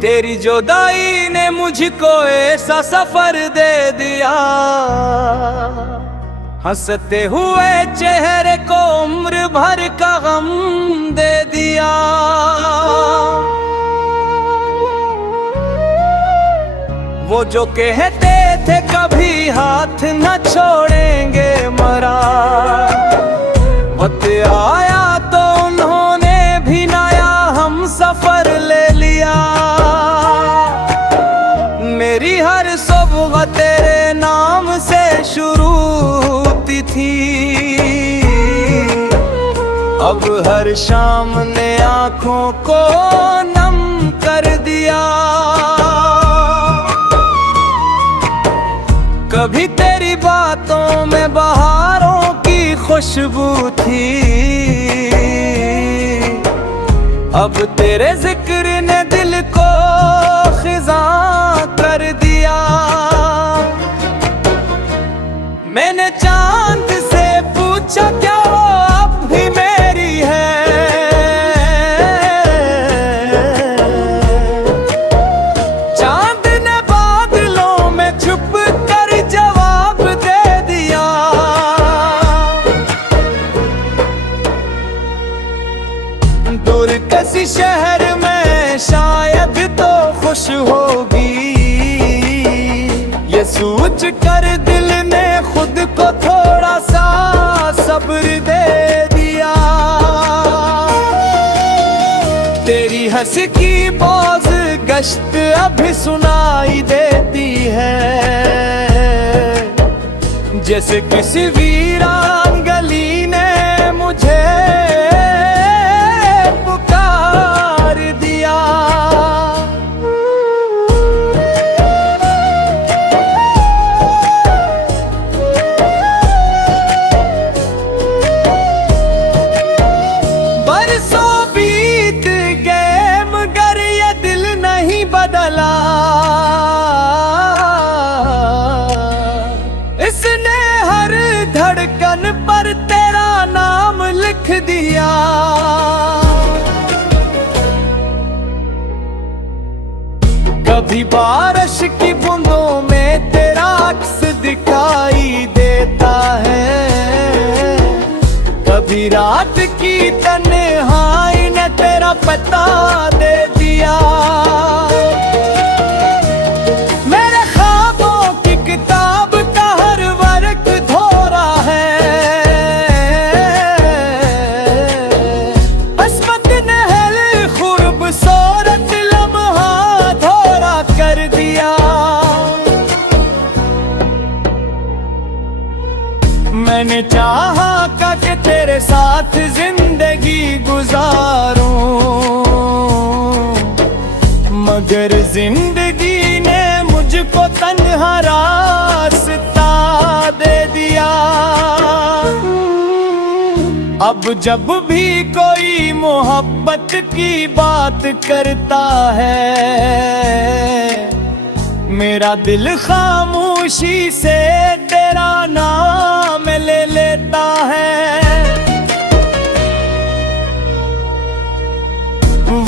तेरी जुदाई ने मुझको ऐसा सफर दे दिया, हंसते हुए चेहरे को उम्र भर का गम दे दिया। वो जो कहते थे कभी हाथ न छोड़ेंगे मरा, वक्त आया तो उन्होंने भी नया हम सफर ले लिया। मेरी हर सुबह तेरे नाम से शुरू होती थी, अब हर शाम ने आंखों को नम कर दिया। कभी तेरी बातों में बहारों की खुशबू थी, अब तेरे जिक्र ने दिल को खिजा कर दिया। मैंने चांद से पूछा क्या वो अब भी मेरी है, चांद ने बादलों में छुप कर जवाब दे दिया। दूर किसी शहर में शायद तो खुश होगी, ये सोच कर दिल ने खुद को थोड़ा सा सब्र दे दिया। तेरी हंसी की बाज गश्त अभी सुनाई देती है, जैसे किसी वीरान गली ने मुझे पुकार दिया। बरसों बीत गए मगर ये दिल नहीं बदला, इसने हर धड़कन पर तेरा नाम लिख दिया। कभी बारिश की बूंदों में तेरा अक्स दिखाई देता है, कभी रात की तन्हाई ने तेरा पता दे दिया। मेरे ख्वाबों की किताब का हर वर्क धोरा है, अस्मत नहल खूबसूरत लम्हा धोरा कर दिया। मैंने चाहा कि तेरे साथ जिंदगी गुजारूं, मगर जिंदगी ने मुझको तन्हा रास्ता दे दिया। अब जब भी कोई मोहब्बत की बात करता है, मेरा दिल खामोशी से तेरा नाम ले लेता है।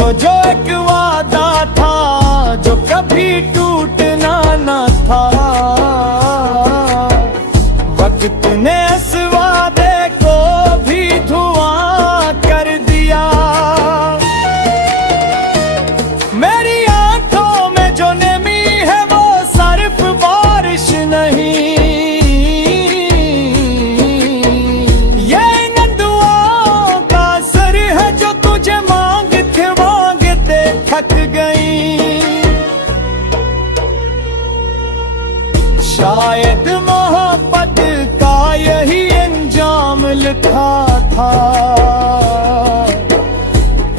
वो जो एक वादा था जो कभी टूटना न था, वक्त ने इस वादे को भी धुआं कर दिया। मेरी आंखों में जो नमी है वो सिर्फ बारिश नहीं, ये इन दुआओं का असर है जो तुझे मांगते मांगते थक गई। शायद मोहब्बत का यही अंजाम लिखा था,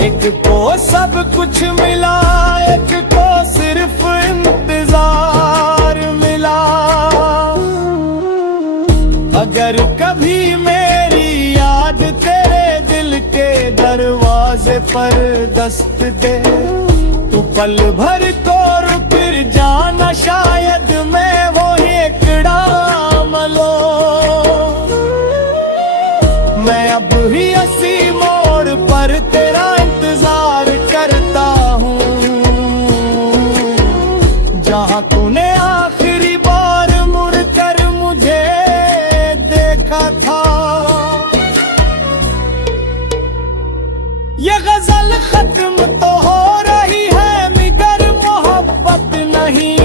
एक को सब कुछ मिला, एक को सिर्फ इंतजार मिला। अगर कभी मेरी याद तेरे दिल के दरवाजे पर दस्त दे, तू पल भर को रुक जाना, शायद मैं वो एकड़ा मलो। मैं अब ही इसी मोड़ पर तेरा इंतजार करता हूँ। गजल खत्म तो हो रही है मगर मोहब्बत नहीं,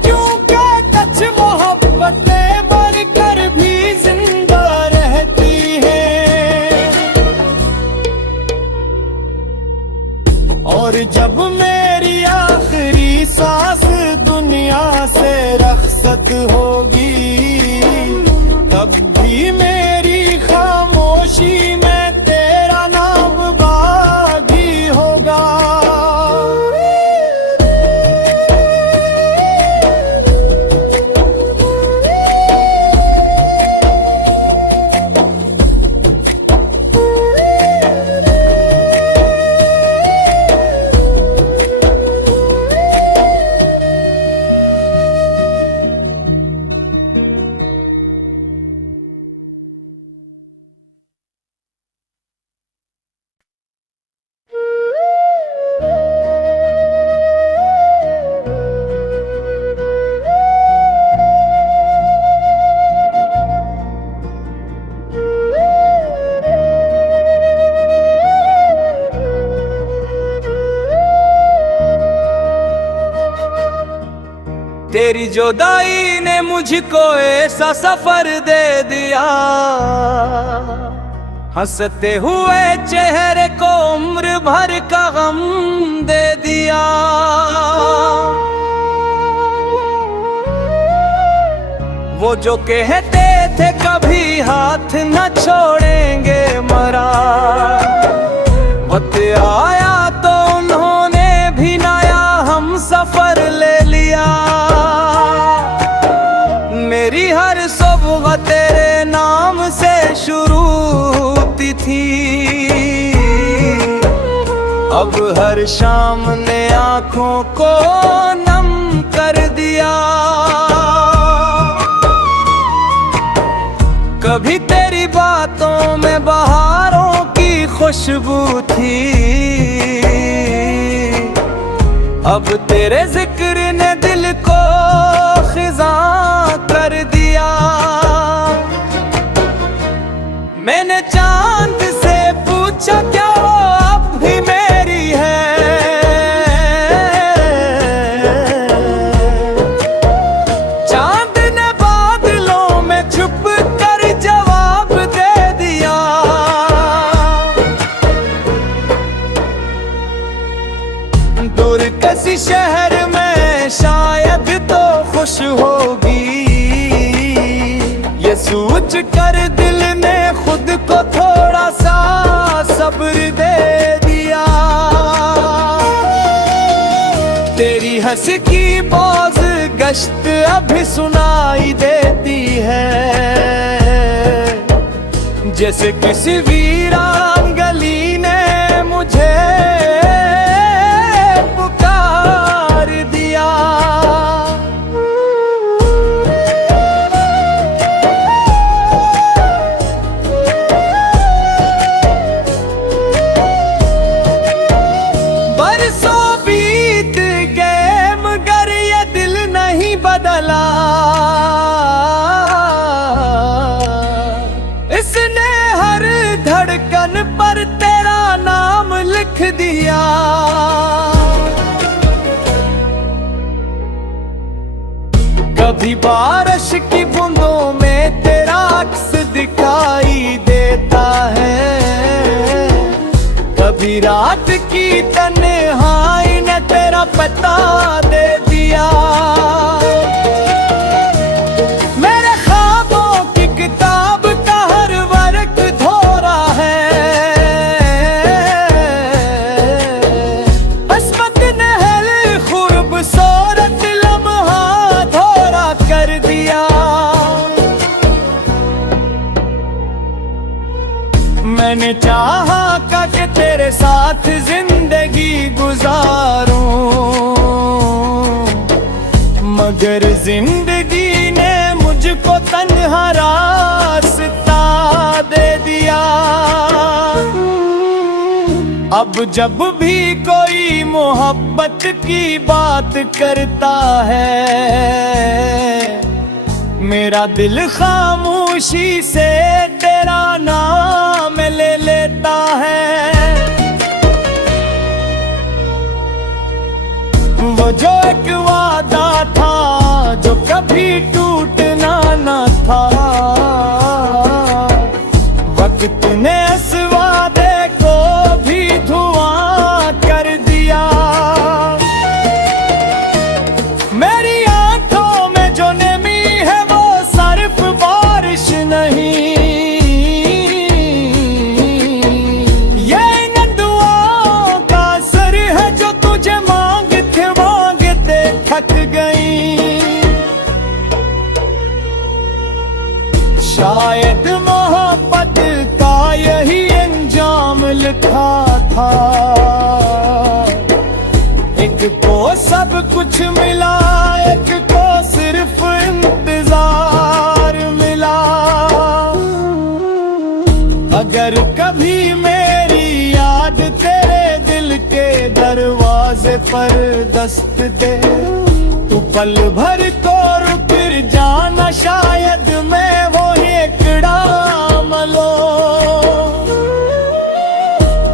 क्योंकि कुछ मोहब्बतें मरकर भी जिंदा रहती हैं। और जब मेरी आखिरी सांस दुनिया से रखसत होगी, तब भी मेरी खामोशी में तेरा नाम बागी होगा। तेरी जुदाई ने मुझको ऐसा सफर दे दिया, हंसते हुए चेहरे को उम्र भर का गम दे दिया। वो जो कहते थे कभी हाथ न छोड़ेंगे मरा, वक्त आया तो उन्होंने भी नया हम सफर ले लिया। मेरी हर सुबह तेरे नाम से शुरू होती थी, अब हर शाम ने आंखों को नम कर दिया। कभी तेरी बातों में बहारों की खुशबू थी, अब तेरे जिक्र ने दिल को खिजा कर दिया। मैंने चांद से पूछा क्या वो अब भी मेरी है, चांद ने बादलों में छुप कर जवाब दे दिया। दूर किसी शहर में शायद तो खुश होगी, ये सोच कर दिल ने खुद को थोड़ा सा सब्र दे दिया। तेरी हंस की बोझ गश्त अभी सुनाई देती है, जैसे किसी वीरान गली ने मुझे पुकार दिया। बरसों बीत गए मगर ये दिल नहीं बदला, इसने हर धड़कन पर तेरा नाम लिख दिया। कभी बारिश की बूंदों में तेरा अक्स दिखाई देता है, कभी रात की तन्हाई ने तेरा पता दे दिया। मेरे ख्वाबों की किताब का हर वर्क धोरा है, अस्मत नहल खूबसूरत लम्हा धोरा कर दिया। मैंने चाहा कि तेरे साथ जिंदगी गुजारूं, मगर जिंदगी ने मुझको तन्हा रास्ता दे दिया। अब जब भी कोई मोहब्बत की बात करता है, मेरा दिल खामोशी से तेरा नाम वो जो एक वादा था जो कभी टूटना न था, वक्त ने इस वादे को भी धुआं कर दिया। मेरी आंखों में जो नमी है वो सिर्फ बारिश नहीं, ये इन दुआओं का असर है जो तुझे मांगते मांगते थक गई। शायद मोहब्बत का यही अंजाम लिखा था, एक को सब कुछ मिला, एक को सिर्फ इंतजार मिला। अगर कभी मेरी याद तेरे दिल के दरवाजे पर दस्त दे, तू पल भर को रुक जाना, शायद मैं वो एकड़ा मलो।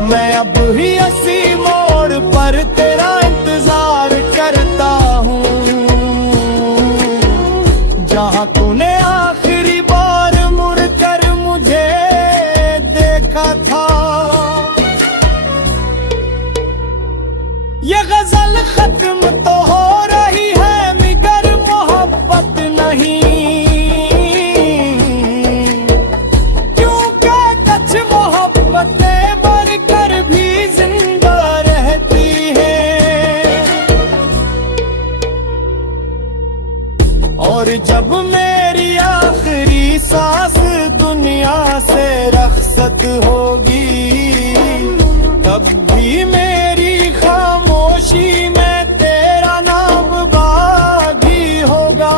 मैं अब ही इसी मोड़ पर तेरा इंतजार करता हूँ, जहाँ तूने आखिरी बार मुड़ कर मुझे देखा था। ये गजल खत्म तो हो रही है मगर मोहब्बत नहीं, क्योंकि कुछ मोहब्बतें मरकर भी जिंदा रहती हैं। और जब मेरी आखिरी सांस दुनिया से रख्सत होगी, तब भी मेरी खामोशी में तेरा नाम बागी होगा।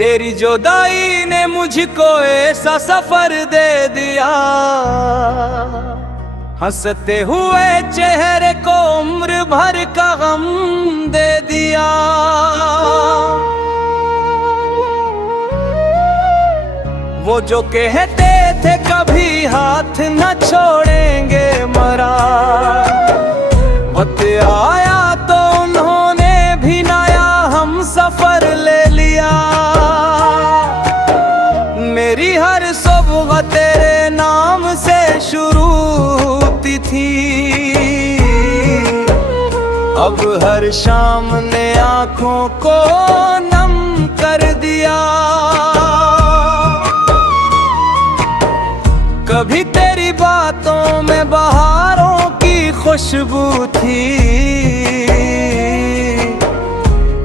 तेरी जुदाई ने मुझको ऐसा सफर दे दिया, हंसते हुए चेहरे को उम्र भर का गम दे दिया। वो जो कहते थे कभी हाथ न छोड़ेंगे मरा, वक्त आया तो उन्होंने भी नया हम सफर ले लिया। मेरी हर सुबह तेरे नाम से शुरू होती थी, अब हर शाम ने आंखों को नम कर दिया। कभी तेरी बातों में बहारों की खुशबू थी,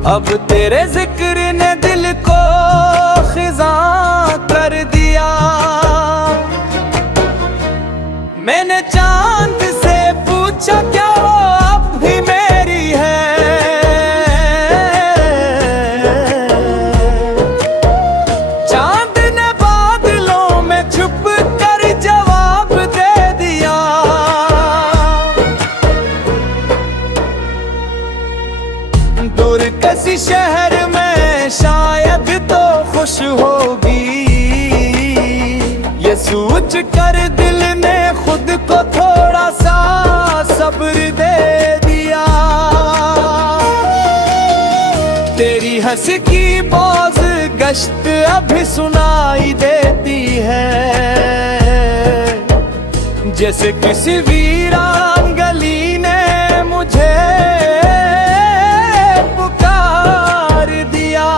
अब तेरे जिक्र ने दिल को खिज़ां कर दिया। मैंने चांद से पूछा क्या वो अब भी मेरी है, चांद ने बादलों में छुप कर जवाब दे दिया। दूर किसी शहर में शायद तो खुश होगी, ये सोच कर दिल ने खुद को थोड़ा सा सब्र दे दिया। तेरी हंस की बाज गश्त अभी सुनाई देती है, जैसे किसी वीरान गली ने मुझे पुकार दिया।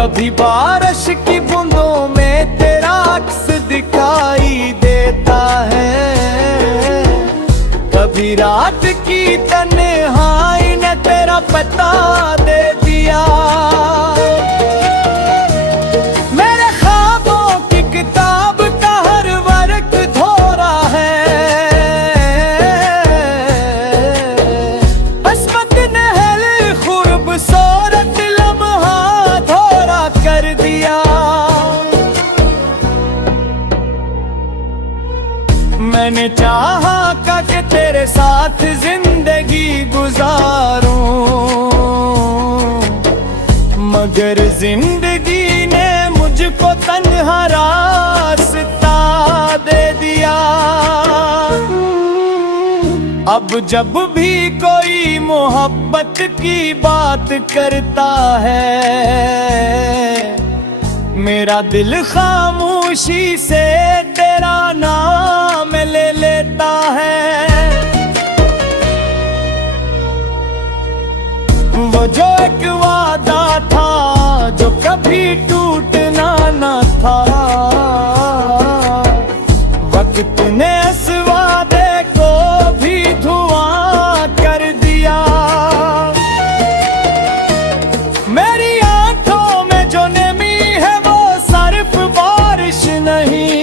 कभी बारिश की बूंदों में तेरा अक्स दिखाई देता है, कभी रात की तन्हाई ने तेरा पता दे दिया। मेरे ख्वाबों की किताब का हर वर्क धोरा है, अस्मत नहल खूबसूरत लम्हा धोरा कर दिया। मैंने चाहा कि तेरे साथ जिंदगी गुजारूं, मगर जिंदगी ने मुझको तन्हा रास्ता दे दिया। अब जब भी कोई मोहब्बत की बात करता है, मेरा दिल खामोशी से तेरा नाम ले लेता है। वो जो एक वादा था जो कभी टूटना न था, वक्त ने इस वादे को भी धुआं कर दिया। मेरी आंखों में जो नमी है वो सिर्फ बारिश नहीं,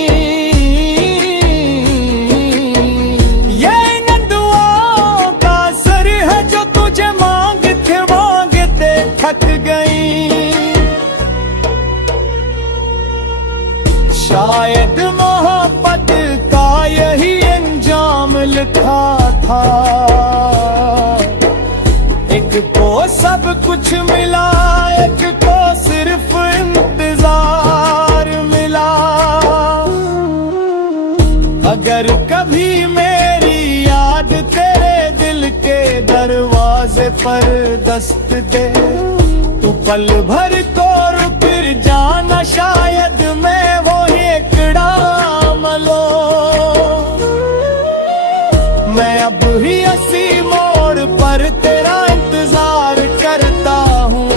ये इन दुआओं का असर है जो तुझे मांगते मांगते थक गई। शायद मोहब्बत का यही अंजाम लिखा था, एक को सब कुछ मिला, एक को सिर्फ इंतजार मिला। अगर कभी मेरी याद तेरे दिल के दरवाजे पर दस्त दे, तू पल भर को रुक जाना, शायद मैं वो एकड़ा मलो। मैं अब ही इसी मोड़ पर तेरा इंतजार करता हूँ,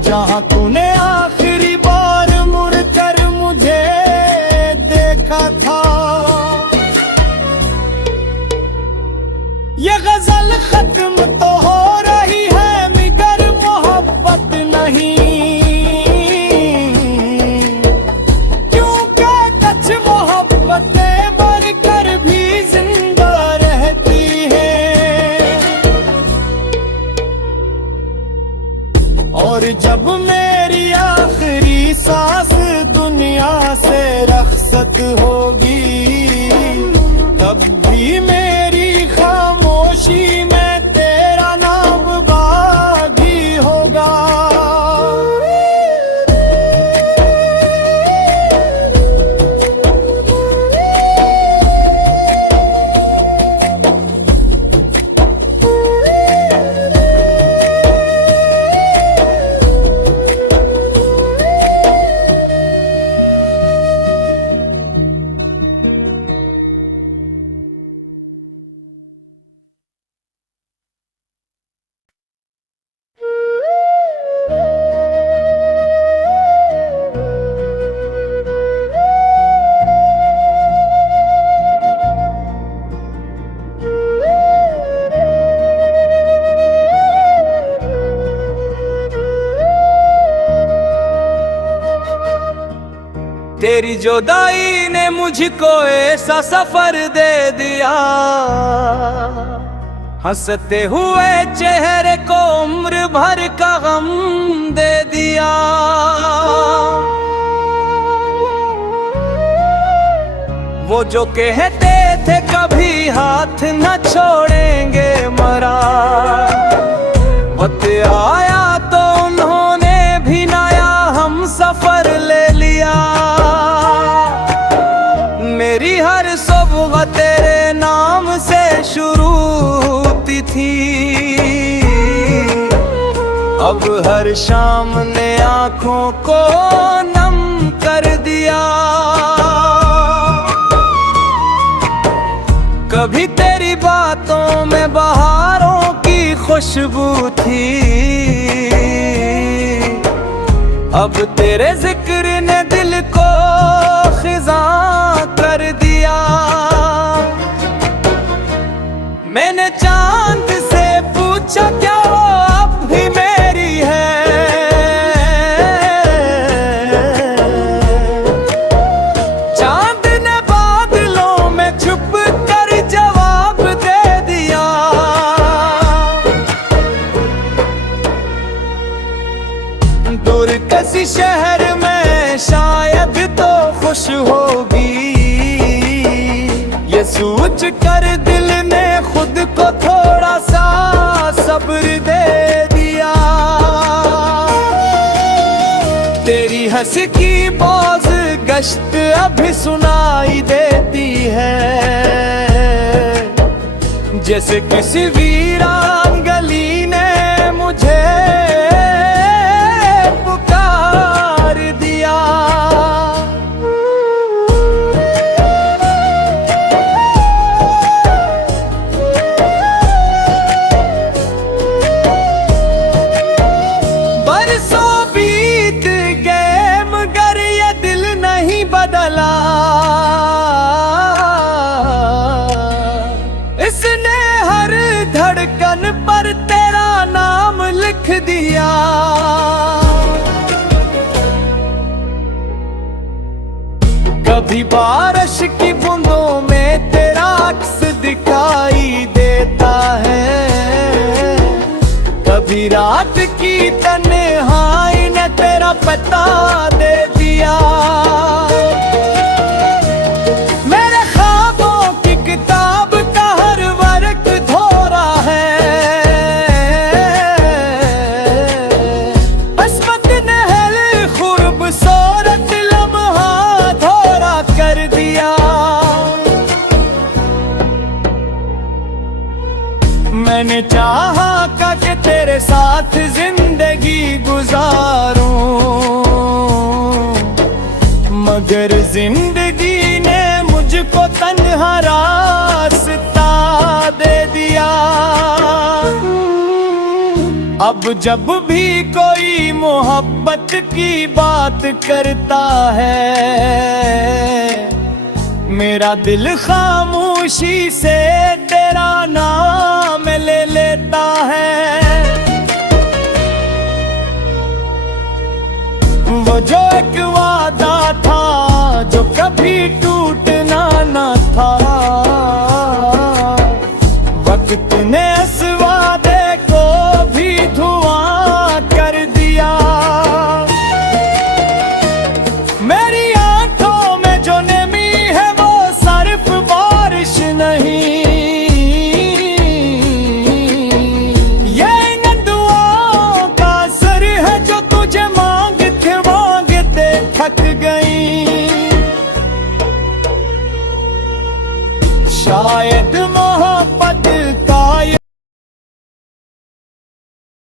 जहाँ तूने आखिरी बार मुड़ कर मुझे देखा था। ये गजल खत्म तो हो रही है मगर मोहब्बत नहीं, क्योंकि कुछ मोहब्बतें मरकर भी जिंदा रहती हैं। और जब मेरी आखिरी सांस दुनिया से रख्सत होगी, तब भी मेरी खामोशी में तेरा नाम बागी होगा। तेरी जुदाई ने मुझको ऐसा सफर दे दिया, हंसते हुए चेहरे को उम्र भर का गम दे दिया। वो जो कहते थे कभी हाथ न छोड़ेंगे मरा, वक्त आया तो उन्होंने भी नया हम सफर ले लिया। मेरी हर सुबह तेरे नाम से शुरू होती थी, अब हर शाम ने आँखों को नम कर दिया। कभी तेरी बातों में बहारों की खुशबू थी, अब तेरे जिक्र ने दिल को खिजा कर दिया। मैंने चांद से पूछा क्या वो अब भी मेरी है। चांद ने बादलों में छुप कर जवाब दे दिया। दूर किसी शहर में शायद तो खुश होगी, ये सोच कर दिल ने खुद को थोड़ा सा सब्र दे दिया। तेरी हंसी की बाज गश्त अभी सुनाई देती है, जैसे किसी वीरान गली ने मुझे पुकार दिया। बरसों बीत गए मगर ये दिल नहीं बदला। इसने हर धड़कन पर तेरा नाम लिख दिया। कभी बारिश की बूंदों में तेरा अक्स दिखाई देता है, कभी रात की तन्हाई ने तेरा पता दे दिया। मेरे ख्वाबों की किताब का हर वर्क धोरा है, अस्मत नहल खूबसूरत लम्हा धोरा कर दिया। मैंने चाहा कि तेरे साथ जिंदगी गुजारूं, मगर जिंदगी ने मुझको तन्हा रास्ता दे दिया। अब जब भी कोई मोहब्बत की बात करता है, मेरा दिल खामोशी से तेरा नाम ले लेता है। वो जो एक वादा था जो कभी टूटना ना था, वक्त ने इस वादे को भी धुआं कर दिया। मेरी आंखों में जो नमी है वो सिर्फ बारिश नहीं, ये इन दुआओं का असर है जो तुझे मांगते मांगते थक गई। शायद मोहब्बत